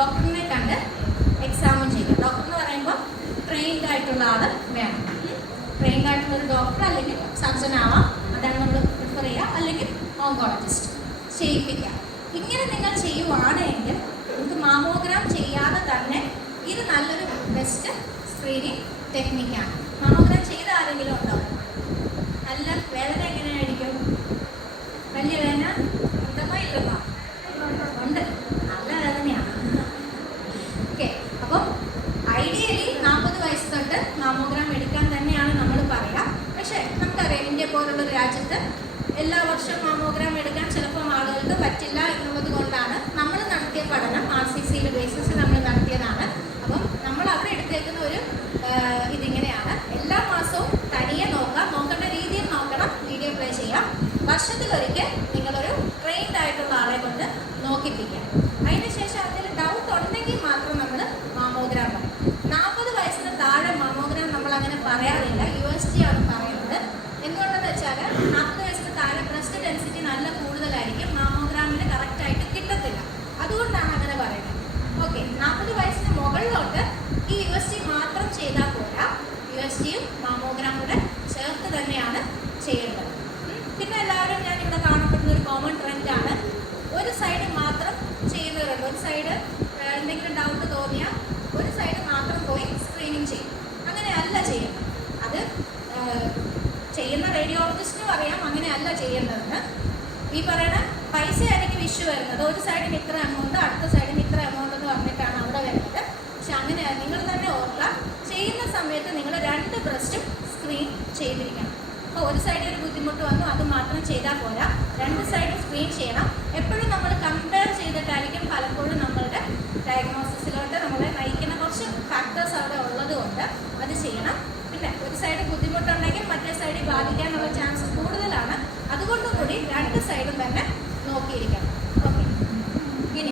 ഡോക്ടറിനെ കണ്ട് എക്സാമിൻ ചെയ്യുക. ഡോക്ടർ എന്ന് പറയുമ്പോൾ ട്രെയിൻഡ് ആയിട്ടുള്ള ആൾ വേണം. ട്രെയിൻഡ് ആയിട്ടുള്ള ഒരു ഡോക്ടർ അല്ലെങ്കിൽ സർജൻ ആവാം, അതാണ് നമ്മൾ പ്രിഫർ ചെയ്യുക, അല്ലെങ്കിൽ ഓങ്കോളജിസ്റ്റ് ചെയ്യിപ്പിക്കാം. ഇങ്ങനെ നിങ്ങൾ ചെയ്യുവാണെങ്കിൽ നമുക്ക് മാമോഗ്രാം ചെയ്യാതെ തന്നെ ഇത് നല്ലൊരു ബെസ്റ്റ് സ്ക്രീനിങ് ടെക്നിക്കാണ്. മാമോഗ്രാം ചെയ്ത ആരെങ്കിലും ഉണ്ടാവും? നല്ല വേദന എങ്ങനെയായിരിക്കും? വലിയ വേദന ഉണ്ടോ ഇല്ലല്ലോ? ഉണ്ട്, നല്ല വേദനയാണ്. ഓക്കെ, അപ്പം ഐഡിയലി 40 വയസ്സ് തൊട്ട് മാമോഗ്രാം എടുക്കാൻ തന്നെയാണ് നമ്മൾ പറയുക. പക്ഷേ നമുക്കറിയാം ഇന്ത്യ പോലുള്ളൊരു രാജ്യത്ത് എല്ലാ വർഷവും മാമോഗ്രാം എടുക്കാൻ ചിലപ്പോൾ ആളുകൾക്ക് പറ്റില്ല എന്നുള്ളത് കൊണ്ടാണ് നമ്മൾ നടത്തിയ പഠനം RCC ബേസിസിൽ നമ്മൾ നടത്തിയതാണ്. അപ്പം നമ്മൾ അവിടെ എടുത്തേക്കുന്ന ഒരു ഇതിങ്ങനെയാണ്. എല്ലാ മാസവും തനിയെ നോക്കാം, നോക്കേണ്ട രീതിയിൽ നോക്കണം, വീഡിയോ പ്ലേ ചെയ്യാം. വർഷത്തിലൊരിക്കൽ നിങ്ങളൊരു ട്രെയിൻഡ് ആയിട്ടുള്ള ആളെ കൊണ്ട് നോക്കിപ്പിക്കാം. അതിനുശേഷം അതിൽ ഡൗട്ട് ഉണ്ടെങ്കിൽ മാത്രം നമ്മൾ മാമോഗ്രാം പറയും. 40 വയസ്സിന് താഴെ മാമോഗ്രാം നമ്മൾ അങ്ങനെ പറയാറില്ല, USG ആണ് പറയുന്നത്. എന്തുകൊണ്ടെന്ന് വെച്ചാൽ 40 വയസ്സിന് താഴെ ബ്രസ്റ്റ് ഡെൻസിറ്റി നല്ല കൂടുതലായിരിക്കും, മാമോഗ്രാമിന് കറക്റ്റായിട്ട് കിട്ടത്തില്ല, അതുകൊണ്ടാണ് അങ്ങനെ പറയുന്നത്. ഓക്കെ, 40 വയസ്സിന് മുകളിലോട്ട് ഈ USG മാത്രം ചെയ്താൽ പോരാ, USGയും മാമോഗ്രാമൂടെ ചേർത്ത് തന്നെയാണ് ചെയ്യേണ്ടത്. പിന്നെ എല്ലാവരും ഞാനിവിടെ കാണപ്പെടുന്ന ഒരു കോമൺ ട്രെൻഡാണ്, ഒരു സൈഡ് മാത്രം ചെയ്യുന്നവരുണ്ട്. ഒരു സൈഡ് എന്തെങ്കിലും ഡൗട്ട് തോന്നിയാൽ ഒരു സൈഡ് മാത്രം പോയി സ്ക്രീനിങ് ചെയ്യും. അങ്ങനെയല്ല ചെയ്യുന്നത്. അത് ചെയ്യുന്ന റേഡിയോളജിസ്റ്റിനും അറിയാം അങ്ങനെയല്ല ചെയ്യുന്നതെന്ന്. ഈ പറയുന്ന പൈസ ആയിരിക്കും ഇഷ്യൂ വരുന്നത്. ഒരു സൈഡിന് ഇത്ര എമൗണ്ട്, അടുത്ത സൈഡിന് ഇത്ര എമൗണ്ട് എന്ന് പറഞ്ഞിട്ടാണ് അവിടെ വരുന്നത്. പക്ഷെ അങ്ങനെ നിങ്ങൾ തന്നെ ഓർക്കുക, ചെയ്യുന്ന സമയത്ത് നിങ്ങൾ 2 ബ്രസ്റ്റും സ്ക്രീൻ ചെയ്തിരിക്കണം. അപ്പോൾ ഒരു സൈഡിൽ ഒരു ബുദ്ധിമുട്ട് വന്നു, അത് മാത്രം ചെയ്താൽ പോരാ, 2 സൈഡും സ്ക്രീൻ ചെയ്യണം. എപ്പോഴും നമ്മൾ കമ്പയർ ചെയ്തിട്ടായിരിക്കും